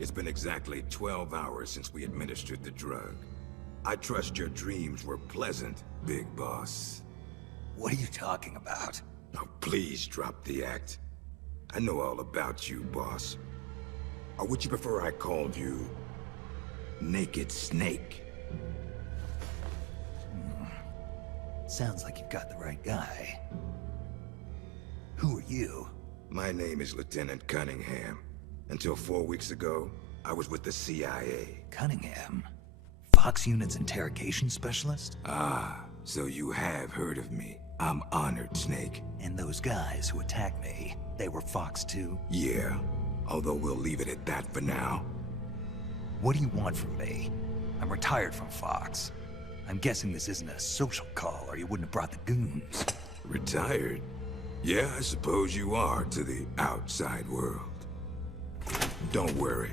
It's been exactly 12 hours since we administered the drug. I trust your dreams were pleasant, Big Boss. What are you talking about? Oh, please drop the act. I know all about you, boss. Or would you prefer I called you... Naked Snake? Sounds like you've got the right guy. Who are you? My name is Lieutenant Cunningham. Until 4 weeks ago, I was with the CIA. Cunningham? Fox Unit's interrogation specialist? Ah, so you have heard of me. I'm honored, Snake. And those guys who attacked me, they were Fox too? Yeah, although we'll leave it at that for now. What do you want from me? I'm retired from Fox. I'm guessing this isn't a social call, or you wouldn't have brought the goons. Retired? Yeah, I suppose you are to the outside world. Don't worry.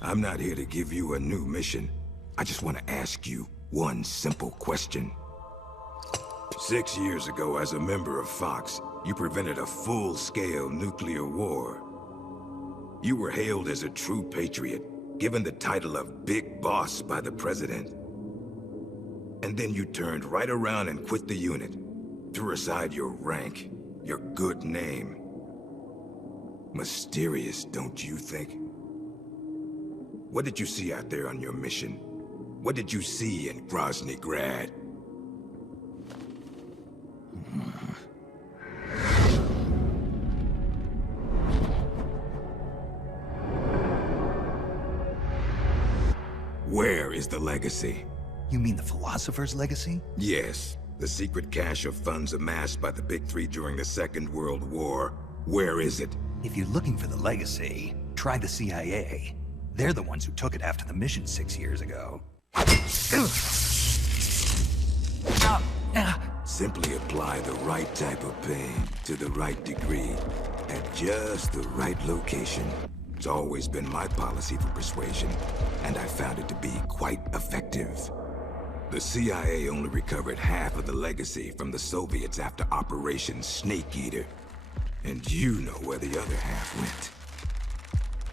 I'm not here to give you a new mission. I just want to ask you one simple question. 6 years ago, as a member of Fox, you prevented a full-scale nuclear war. You were hailed as a true patriot, given the title of Big Boss by the President. And then you turned right around and quit the unit. Threw aside your rank, your good name. Mysterious, don't you think? What did you see out there on your mission? What did you see in Grozny Grad? Where is the legacy? You mean the Philosopher's Legacy? Yes, the secret cache of funds amassed by the Big Three during the Second World War. Where is it? If you're looking for the legacy, try the CIA. They're the ones who took it after the mission 6 years ago. Simply apply the right type of pain to the right degree at just the right location. It's always been my policy for persuasion, and I found it to be quite effective. The CIA only recovered half of the legacy from the Soviets after Operation Snake Eater. And you know where the other half went.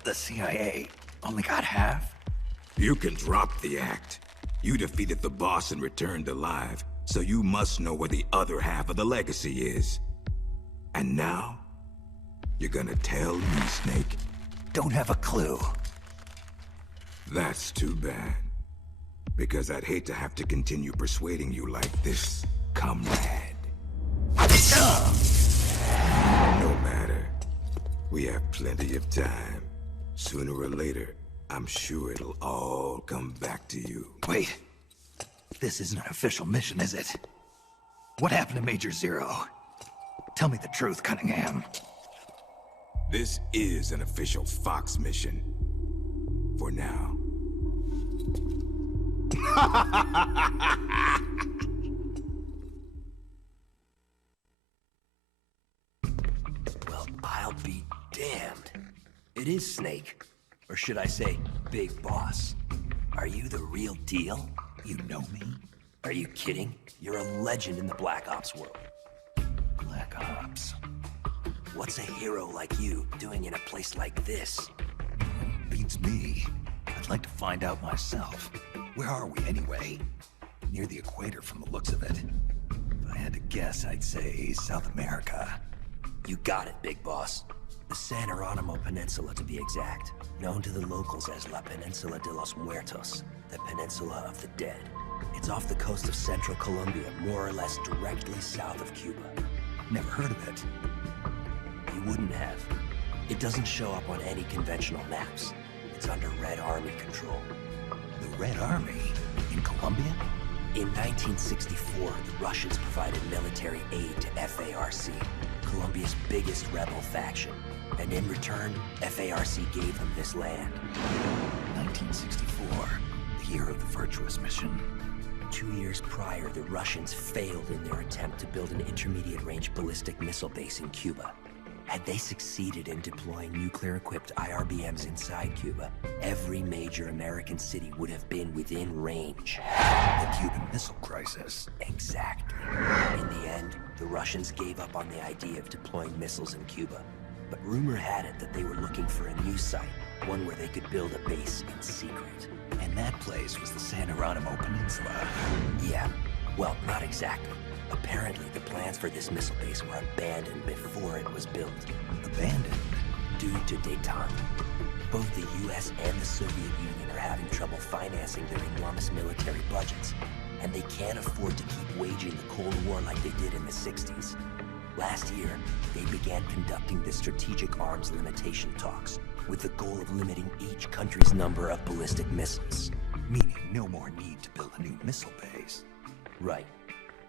The CIA only got half? You can drop the act. You defeated the boss and returned alive, so you must know where the other half of the legacy is. And now, you're gonna tell me, Snake? Don't have a clue. That's too bad. Because I'd hate to have to continue persuading you like this, comrade. No matter. We have plenty of time. Sooner or later, I'm sure it'll all come back to you. Wait. This isn't an official mission, is it? What happened to Major Zero? Tell me the truth, Cunningham. This is an official Fox mission. For now. Well, I'll be damned. It is Snake. Or should I say, Big Boss. Are you the real deal? You know me? Are you kidding? You're a legend in the Black Ops world. Black Ops. What's a hero like you doing in a place like this? Beats me. I'd like to find out myself. Where are we anyway? Near the equator from the looks of it. If I had to guess, I'd say South America. You got it, Big Boss. The San Jeronimo Peninsula, to be exact. Known to the locals as La Peninsula de los Muertos, the Peninsula of the Dead. It's off the coast of central Colombia, more or less directly south of Cuba. Never heard of it. You wouldn't have. It doesn't show up on any conventional maps. It's under Red Army control. The Red Army? In Colombia? In 1964, the Russians provided military aid to FARC, Colombia's biggest rebel faction. And in return, FARC gave them this land. 1964, the year of the Virtuous Mission. 2 years prior, the Russians failed in their attempt to build an intermediate-range ballistic missile base in Cuba. Had they succeeded in deploying nuclear-equipped IRBMs inside Cuba, every major American city would have been within range. The Cuban Missile Crisis. Exactly. In the end, the Russians gave up on the idea of deploying missiles in Cuba. But rumor had it that they were looking for a new site, One where they could build a base in secret. And that place was the San Geronimo Peninsula. Yeah, well, not exactly. Apparently, the plans for this missile base were abandoned before it was built. Abandoned? Due to détente. Both the US and the Soviet Union are having trouble financing their enormous military budgets, and they can't afford to keep waging the Cold War like they did in the 60s. Last year, they began conducting the strategic arms limitation talks, with the goal of limiting each country's number of ballistic missiles. Meaning no more need to build a new missile base. Right.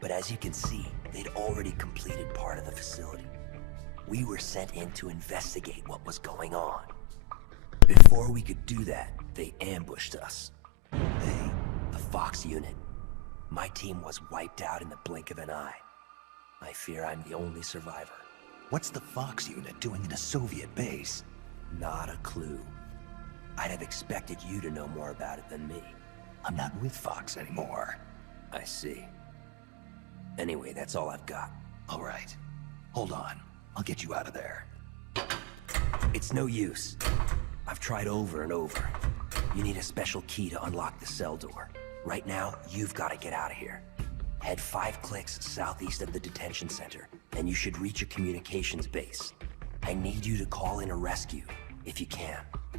But as you can see, they'd already completed part of the facility. We were sent in to investigate what was going on. Before we could do that, they ambushed us. They? The Fox unit. My team was wiped out in the blink of an eye. I fear I'm the only survivor. What's the Fox unit doing in a Soviet base? Not a clue. I'd have expected you to know more about it than me. I'm not with Fox anymore. I see. Anyway, that's all I've got. All right. Hold on. I'll get you out of there. It's no use. I've tried over and over. You need a special key to unlock the cell door. Right now, you've got to get out of here. Head 5 clicks southeast of the detention center, and you should reach a communications base. I need you to call in a rescue, if you can.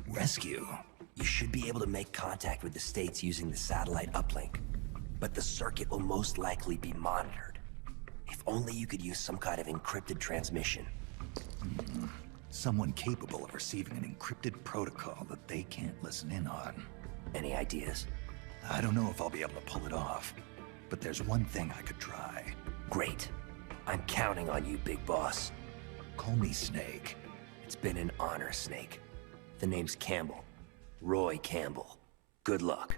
Rescue? You should be able to make contact with the States using the satellite uplink. But the circuit will most likely be monitored. If only you could use some kind of encrypted transmission. Someone capable of receiving an encrypted protocol that they can't listen in on. Any ideas? I don't know if I'll be able to pull it off, but there's one thing I could try. Great. I'm counting on you, big boss. Call me Snake. It's been an honor, Snake. The name's Campbell. Roy Campbell. Good luck.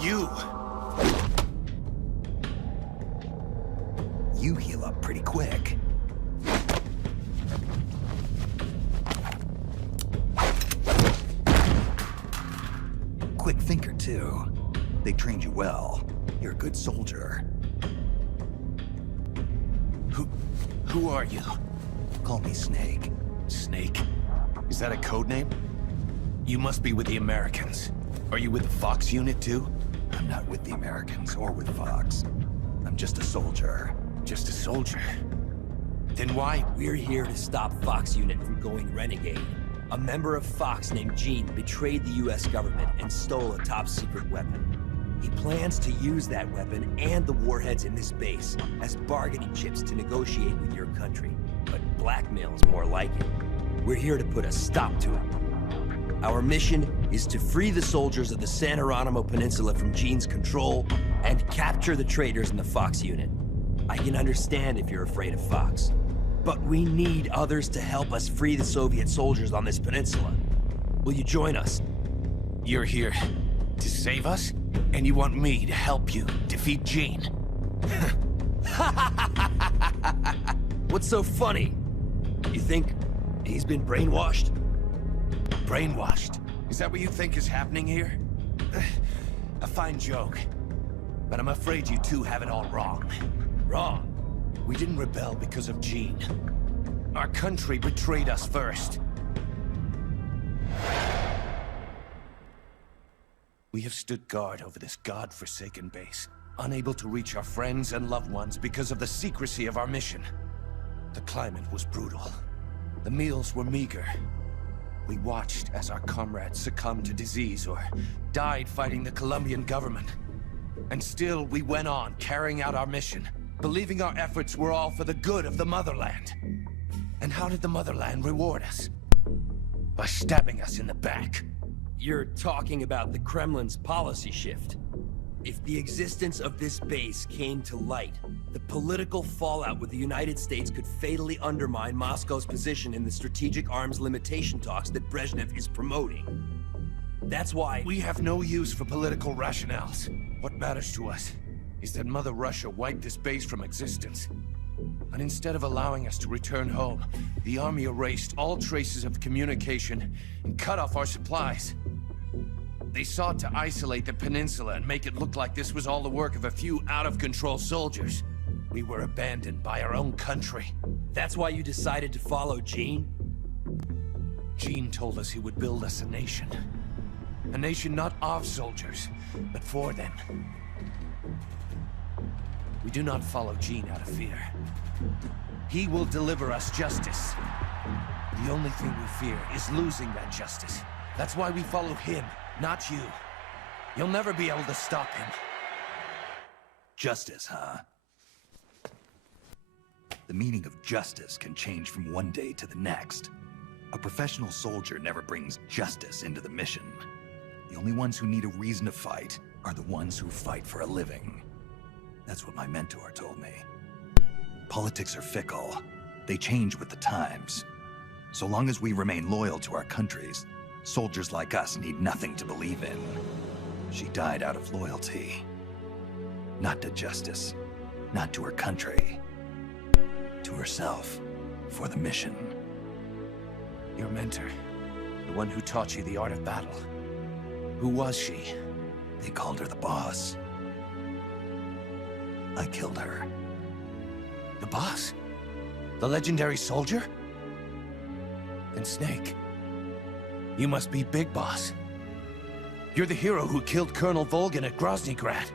You heal up pretty quick. Quick thinker, too. They trained you well. You're a good soldier. Who are you? Call me Snake. Snake? Is that a code name? You must be with the Americans. Are you with the Fox unit too? I'm not with the Americans or with Fox. I'm just a soldier. Just a soldier? Then why? We're here to stop Fox unit from going renegade. A member of Fox named Gene betrayed the US government and stole a top-secret weapon. He plans to use that weapon and the warheads in this base as bargaining chips to negotiate with your country. But blackmail's more like it. We're here to put a stop to it. Our mission is to free the soldiers of the San Geronimo Peninsula from Gene's control and capture the traitors in the Fox unit. I can understand if you're afraid of Fox, but we need others to help us free the Soviet soldiers on this peninsula. Will you join us? You're here to save us? And you want me to help you defeat Gene? What's so funny? You think he's been brainwashed? Brainwashed? Is that what you think is happening here? A fine joke. But I'm afraid you two have it all wrong. Wrong. We didn't rebel because of Gene. Our country betrayed us first. We have stood guard over this god-forsaken base, unable to reach our friends and loved ones because of the secrecy of our mission. The climate was brutal. The meals were meager. We watched as our comrades succumbed to disease or died fighting the Colombian government. And still, we went on carrying out our mission, believing our efforts were all for the good of the motherland. And how did the motherland reward us? By stabbing us in the back. You're talking about the Kremlin's policy shift. If the existence of this base came to light, the political fallout with the United States could fatally undermine Moscow's position in the strategic arms limitation talks that Brezhnev is promoting. That's why We have no use for political rationales. What matters to us is that Mother Russia wiped this base from existence. But instead of allowing us to return home, the army erased all traces of communication and cut off our supplies. They sought to isolate the peninsula and make it look like this was all the work of a few out-of-control soldiers. We were abandoned by our own country. That's why you decided to follow Gene? Gene told us he would build us a nation. A nation not of soldiers, but for them. We do not follow Gene out of fear. He will deliver us justice. The only thing we fear is losing that justice. That's why we follow him, not you. You'll never be able to stop him. Justice, huh? The meaning of justice can change from one day to the next. A professional soldier never brings justice into the mission. The only ones who need a reason to fight are the ones who fight for a living. That's what my mentor told me. Politics are fickle. They change with the times. So long as we remain loyal to our countries, soldiers like us need nothing to believe in. She died out of loyalty. Not to justice, not to her country. To herself, for the mission. Your mentor, the one who taught you the art of battle. Who was she? They called her the boss. I killed her. The boss? The legendary soldier? Then Snake, you must be Big Boss. You're the hero who killed Colonel Volgin at Groznygrad.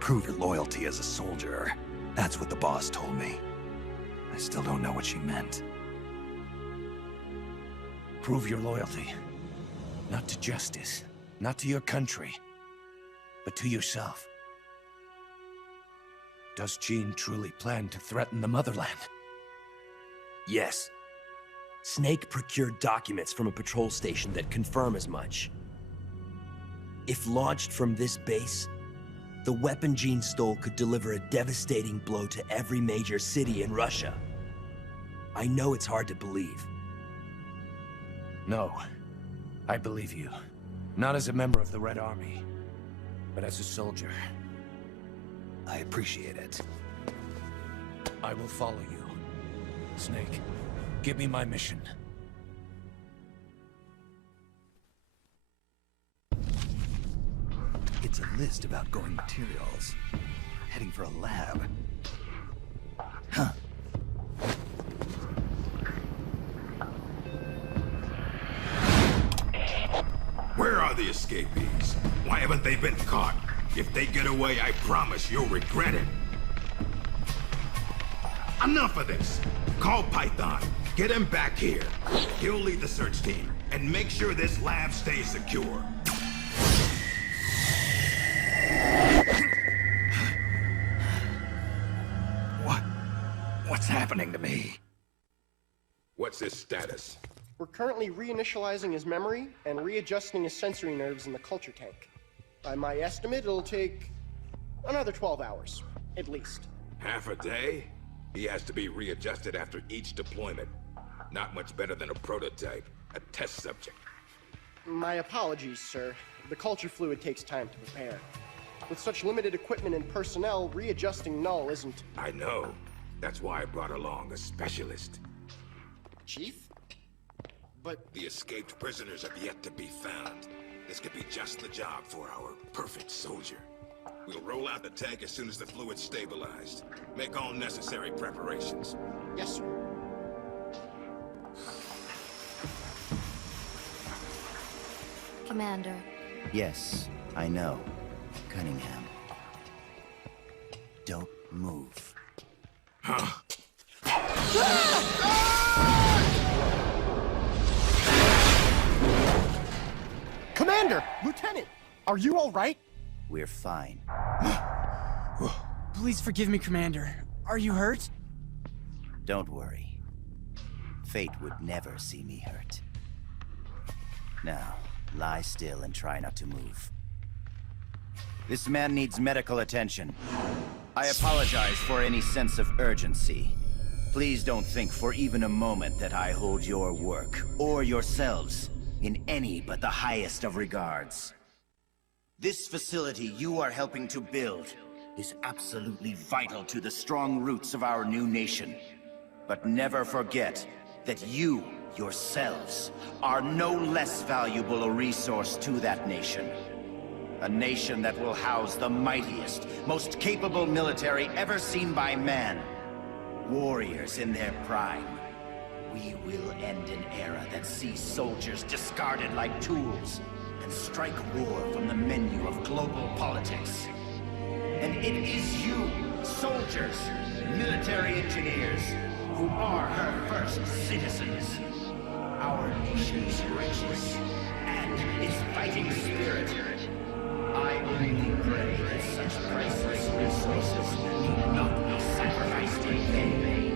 Prove your loyalty as a soldier. That's what the boss told me. I still don't know what she meant. Prove your loyalty. Not to justice, not to your country, but to yourself. Does Gene truly plan to threaten the motherland? Yes. Snake procured documents from a patrol station that confirm as much. If launched from this base, the weapon Gene stole could deliver a devastating blow to every major city in Russia. I know it's hard to believe. No. I believe you. Not as a member of the Red Army, but as a soldier. I appreciate it. I will follow you. Snake, give me my mission. It's a list of outgoing materials. Heading for a lab. Huh. Where are the escapees? Why haven't they been caught? If they get away, I promise you'll regret it. Enough of this. Call Python. Get him back here. He'll lead the search team. And make sure this lab stays secure. What's happening to me? What's his status? We're currently reinitializing his memory and readjusting his sensory nerves in the culture tank. By my estimate, it'll take another 12 hours, at least. Half a day? He has to be readjusted after each deployment. Not much better than a prototype, a test subject. My apologies, sir. The culture fluid takes time to prepare. With such limited equipment and personnel, readjusting Null isn't... I know. That's why I brought along a specialist. Chief? But... The escaped prisoners have yet to be found. This could be just the job for our perfect soldier. We'll roll out the tank as soon as the fluid's stabilized. Make all necessary preparations. Yes, sir. Commander. Yes, I know. Cunningham. Don't move. Huh? Commander! Lieutenant! Are you all right? We're fine. Please forgive me, Commander. Are you hurt? Don't worry. Fate would never see me hurt. Now, lie still and try not to move. This man needs medical attention. I apologize for any sense of urgency. Please don't think for even a moment that I hold your work, or yourselves, in any but the highest of regards. This facility you are helping to build is absolutely vital to the strong roots of our new nation. But never forget that you, yourselves, are no less valuable a resource to that nation. A nation that will house the mightiest, most capable military ever seen by man. Warriors in their prime. We will end an era that sees soldiers discarded like tools and strike war from the menu of global politics. And it is you, soldiers, military engineers, who are her first citizens. Our nation's riches and its fighting spirit. I only pray that such priceless resources need not be sacrificed in vain.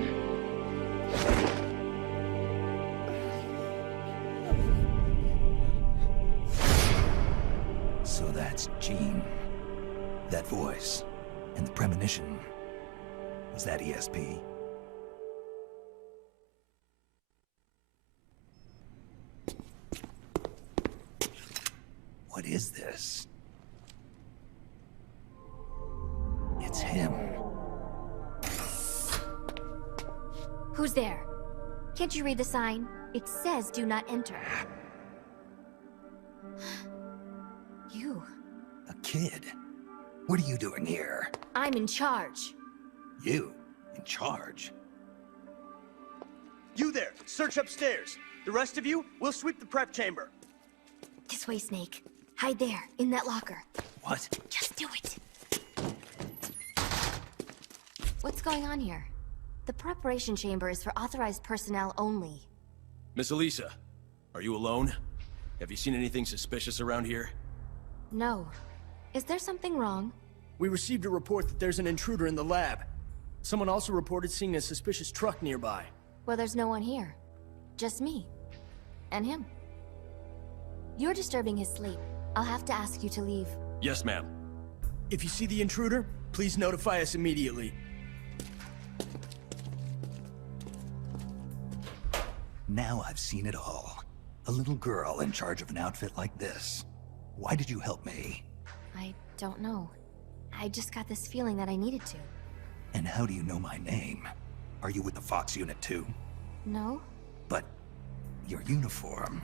So that's Jean. That voice. And the premonition. Was that ESP? What is this? It's him. Who's there? Can't you read the sign? It says do not enter. You. A kid? What are you doing here? I'm in charge. You? In charge? You there! Search upstairs! The rest of you, we'll sweep the prep chamber. This way, Snake. Hide there, in that locker. What? Just do it! What's going on here? The preparation chamber is for authorized personnel only. Miss Elisa, are you alone? Have you seen anything suspicious around here? No. Is there something wrong? We received a report that there's an intruder in the lab. Someone also reported seeing a suspicious truck nearby. Well, there's no one here. Just me. And him. You're disturbing his sleep. I'll have to ask you to leave. Yes, ma'am. If you see the intruder, please notify us immediately. Now I've seen it all. A little girl in charge of an outfit like this. Why did you help me? I don't know. I just got this feeling that I needed to. And how do you know my name? Are you with the Fox unit too? No? But your uniform...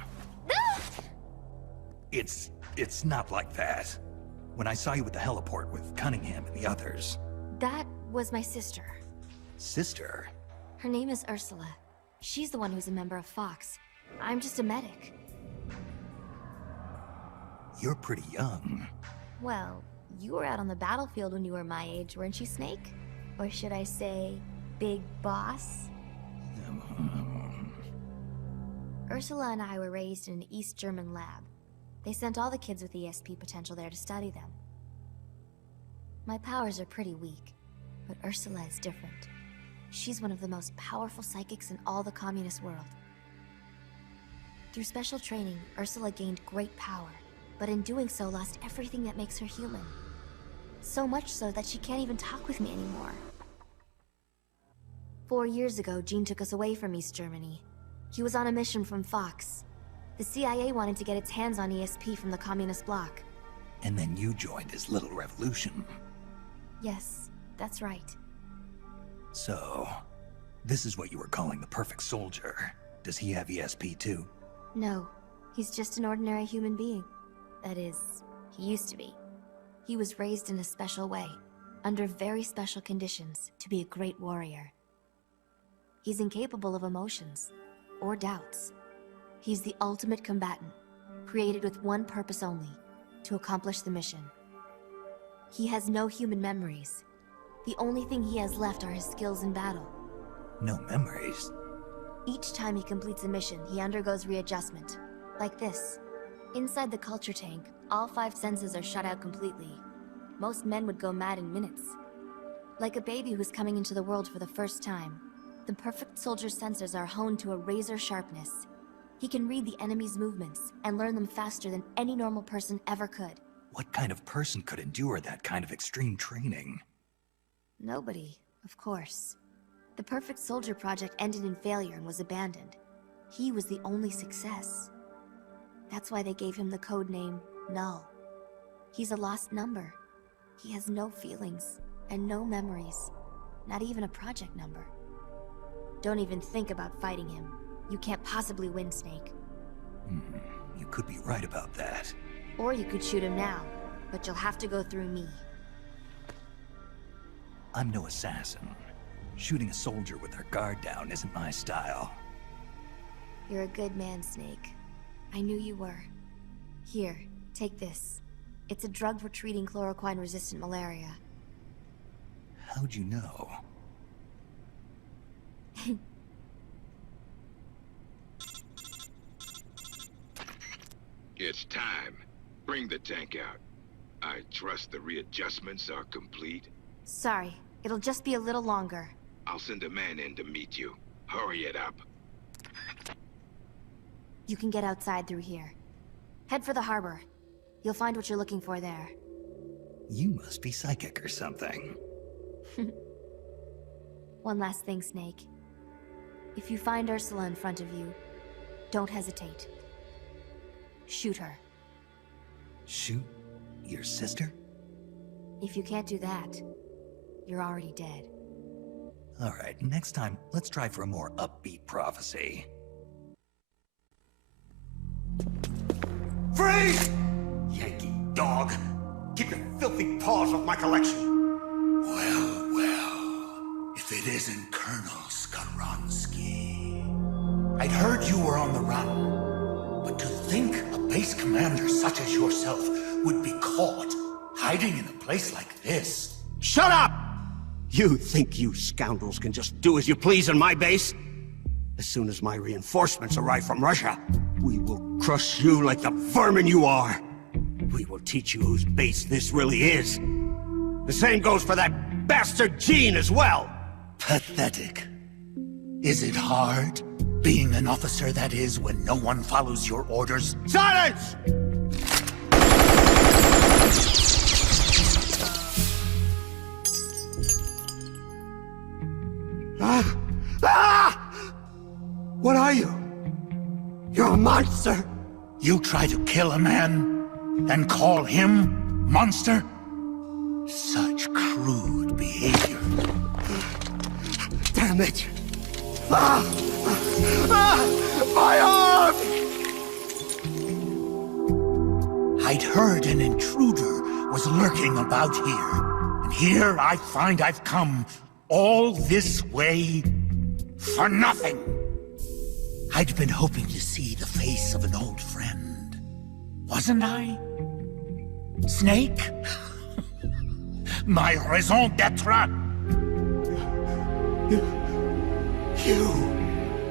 It's not like that. When I saw you at the heliport with Cunningham and the others... That was my sister. Sister? Her name is Ursula. She's the one who's a member of Fox. I'm just a medic. You're pretty young. Well, you were out on the battlefield when you were my age, weren't you, Snake? Or should I say, Big Boss? Ursula and I were raised in an East German lab. They sent all the kids with ESP potential there to study them. My powers are pretty weak, but Ursula is different. She's one of the most powerful psychics in all the communist world. Through special training, Ursula gained great power, but in doing so lost everything that makes her human. So much so that she can't even talk with me anymore. 4 years ago, Jean took us away from East Germany. He was on a mission from Fox. The CIA wanted to get its hands on ESP from the communist bloc. And then you joined his little revolution. Yes, that's right. So, this is what you were calling the perfect soldier. Does he have ESP too? No, he's just an ordinary human being. That is, he used to be. He was raised in a special way, under very special conditions, to be a great warrior. He's incapable of emotions, or doubts. He's the ultimate combatant, created with one purpose only, to accomplish the mission. He has no human memories. The only thing he has left are his skills in battle. No memories? Each time he completes a mission, he undergoes readjustment. Like this. Inside the culture tank, all 5 senses are shut out completely. Most men would go mad in minutes. Like a baby who's coming into the world for the first time, the perfect soldier's sensors are honed to a razor sharpness. He can read the enemy's movements and learn them faster than any normal person ever could. What kind of person could endure that kind of extreme training? Nobody, of course. The Perfect Soldier project ended in failure and was abandoned. He was the only success. That's why they gave him the code name Null. He's a lost number. He has no feelings and no memories, not even a project number. Don't even think about fighting him. You can't possibly win, Snake. You could be right about that. Or you could shoot him now, but you'll have to go through me. I'm no assassin. Shooting a soldier with their guard down isn't my style. You're a good man, Snake. I knew you were. Here, take this. It's a drug for treating chloroquine-resistant malaria. How'd you know? It's time. Bring the tank out. I trust the readjustments are complete. Sorry, it'll just be a little longer. I'll send a man in to meet you. Hurry it up. You can get outside through here. Head for the harbor. You'll find what you're looking for there. You must be psychic or something. One last thing, Snake. If you find Ursula in front of you, don't hesitate. Shoot her. Shoot your sister? If you can't do that, you're already dead. Alright, next time, let's try for a more upbeat prophecy. Freeze! Yankee dog! Keep your filthy paws off my collection! Well, well. If it isn't Colonel Skaronsky. I'd heard you were on the run. But to think a base commander such as yourself would be caught hiding in a place like this. Shut up! You think you scoundrels can just do as you please on my base? As soon as my reinforcements arrive from Russia, we will crush you like the vermin you are. We will teach you whose base this really is. The same goes for that bastard Gene as well. Pathetic. Is it hard, being an officer that is when no one follows your orders? Silence! What are you? You're a monster! You try to kill a man, and call him monster? Such crude behavior. Damn it! My arm! I'd heard an intruder was lurking about here. And here I find I've come all this way for nothing. I'd been hoping to see the face of an old friend. Wasn't I? Snake? My raison d'etre?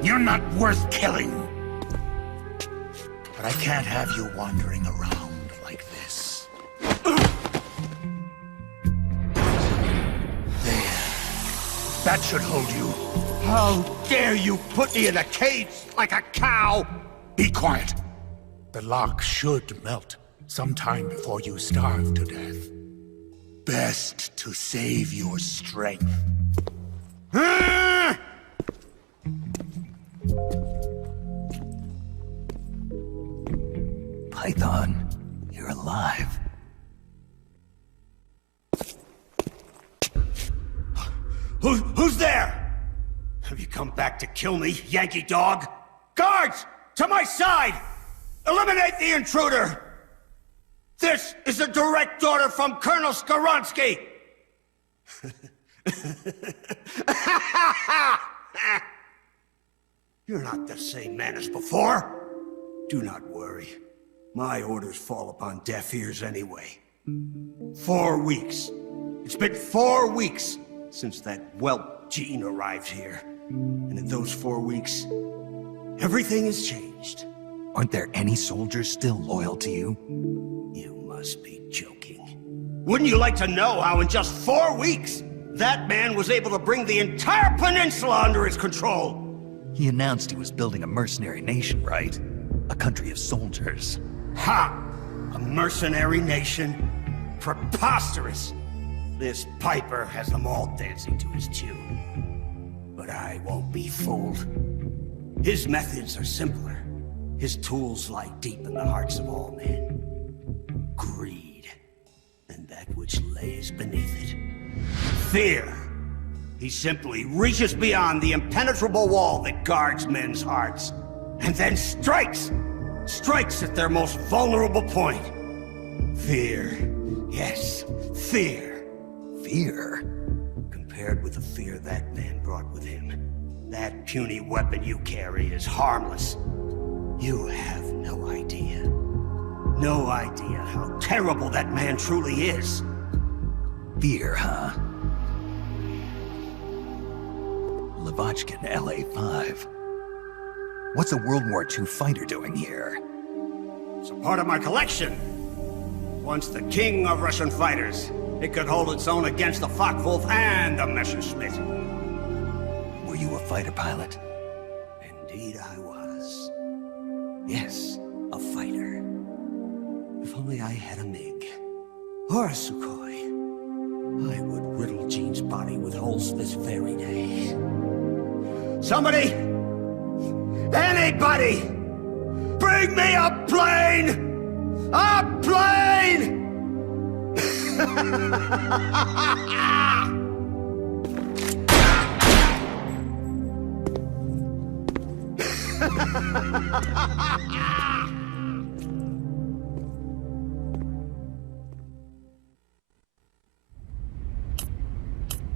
You're not worth killing. But I can't have you wandering around like this. There. That should hold you. How dare you put me in a cage like a cow! Be quiet. The lock should melt sometime before you starve to death. Best to save your strength. Python, you're alive. Who's there? Have you come back to kill me, Yankee dog? Guards! To my side! Eliminate the intruder! This is a direct order from Colonel Skaronsky! You're not the same man as before. Do not worry. My orders fall upon deaf ears anyway. 4 weeks. It's been 4 weeks since that whelp Gene arrived here. And in those 4 weeks, everything has changed. Aren't there any soldiers still loyal to you? You must be joking. Wouldn't you like to know how in just 4 weeks, that man was able to bring the entire peninsula under his control? He announced he was building a mercenary nation, right? A country of soldiers. Ha! A mercenary nation? Preposterous! This Piper has them all dancing to his tune. But I won't be fooled. His methods are simpler. His tools lie deep in the hearts of all men. Greed. And that which lays beneath it. Fear. He simply reaches beyond the impenetrable wall that guards men's hearts. And then strikes! Strikes at their most vulnerable point. Fear. Yes, fear. Fear? Compared with the fear that man brought with him, That puny weapon you carry is harmless. You have no idea. No idea how terrible that man truly is. Fear, huh? Lavochkin, LA-5. What's a World War II fighter doing here? It's a part of my collection. Once the king of Russian fighters, it could hold its own against the Focke-Wulf and the Messerschmitt. Were you a fighter pilot? Indeed I was. Yes, a fighter. If only I had a MiG. Or a Sukhoi. I would riddle Jean's body with holes this very day. Somebody! Anybody! Bring me a plane! A plane!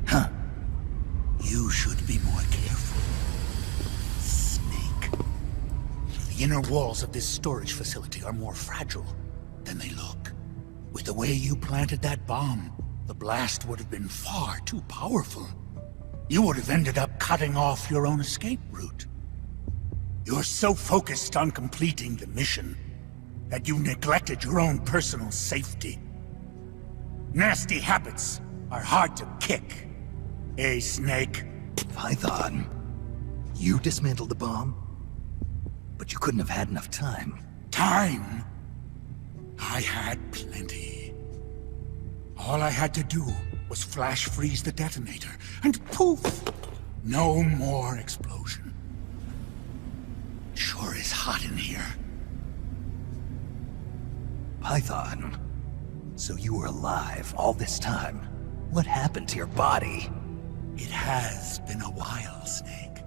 Huh. You should be more careful, Snake. The inner walls of this storage facility are more fragile than they look. With the way you planted that bomb, the blast would have been far too powerful. You would have ended up cutting off your own escape route. You're so focused on completing the mission that you neglected your own personal safety. Nasty habits are hard to kick. Eh, Snake? Python, you dismantled the bomb? But you couldn't have had enough time. Time? I had plenty. All I had to do was flash freeze the detonator, and poof! No more explosion. Sure is hot in here. Python, so you were alive all this time. What happened to your body? It has been a while, Snake.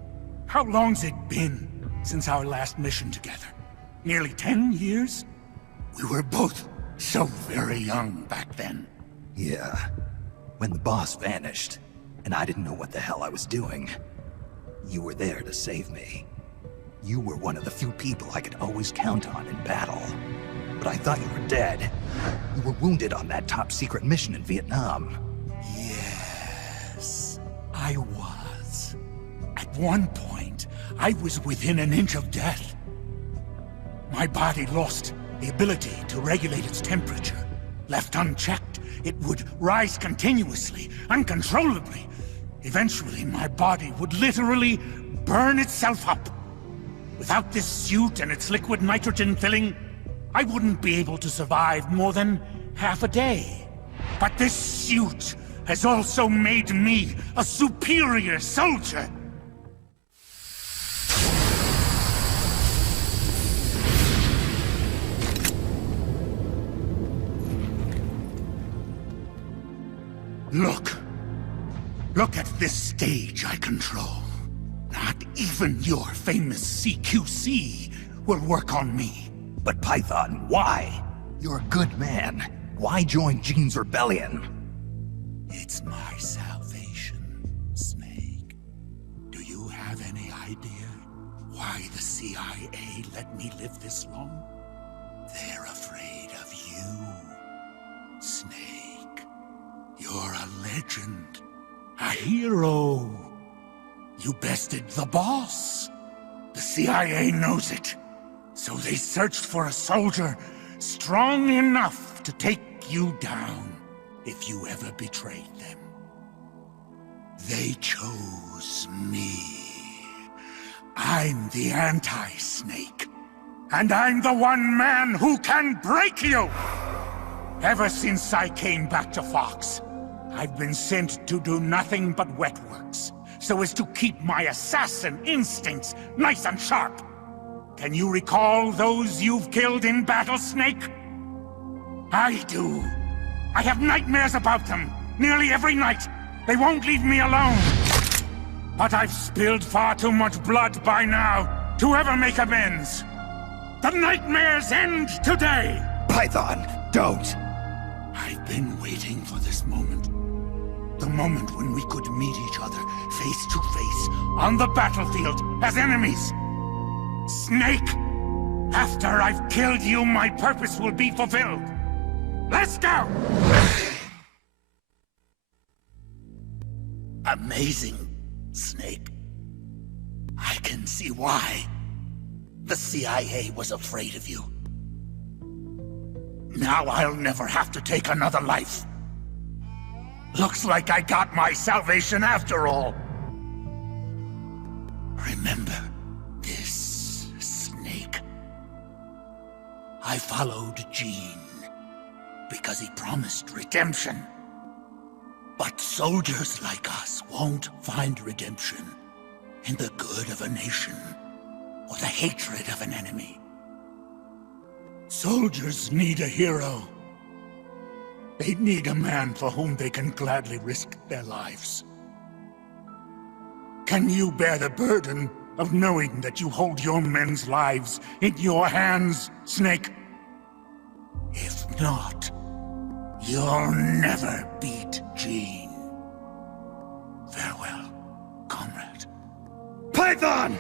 How long's it been since our last mission together? Nearly 10 years? We were both so very young back then. Yeah. When the boss vanished, and I didn't know what the hell I was doing. You were there to save me. You were one of the few people I could always count on in battle. But I thought you were dead. You were wounded on that top-secret mission in Vietnam. Yes, I was. At one point, I was within an inch of death. My body lost the ability to regulate its temperature. Left unchecked, it would rise continuously, uncontrollably. Eventually, my body would literally burn itself up. Without this suit and its liquid nitrogen filling, I wouldn't be able to survive more than half a day. But this suit has also made me a superior soldier. Look. Look at this stage I control. Not even your famous CQC will work on me. But Python, why? You're a good man. Why join Jean's rebellion? It's my salvation, Snake. Do you have any idea why the CIA let me live this long? They're afraid of you, Snake. You're a legend. A hero. You bested the boss. The CIA knows it. So they searched for a soldier strong enough to take you down if you ever betrayed them. They chose me. I'm the anti-Snake. And I'm the one man who can break you! Ever since I came back to Fox, I've been sent to do nothing but wet works, so as to keep my assassin instincts nice and sharp. Can you recall those you've killed in battle, Snake? I do. I have nightmares about them, nearly every night. They won't leave me alone. But I've spilled far too much blood by now to ever make amends. The nightmares end today! Python, don't! I've been waiting for this moment. The moment when we could meet each other face to face on the battlefield as enemies. Snake, after I've killed you, my purpose will be fulfilled. Let's go! Amazing, Snake. I can see why the CIA was afraid of you. Now I'll never have to take another life. Looks like I got my salvation after all. Remember this, Snake. I followed Gene because he promised redemption. But soldiers like us won't find redemption in the good of a nation or the hatred of an enemy. Soldiers need a hero. They need a man for whom they can gladly risk their lives. Can you bear the burden of knowing that you hold your men's lives in your hands, Snake? If not, you'll never beat Gene. Farewell, comrade. Python!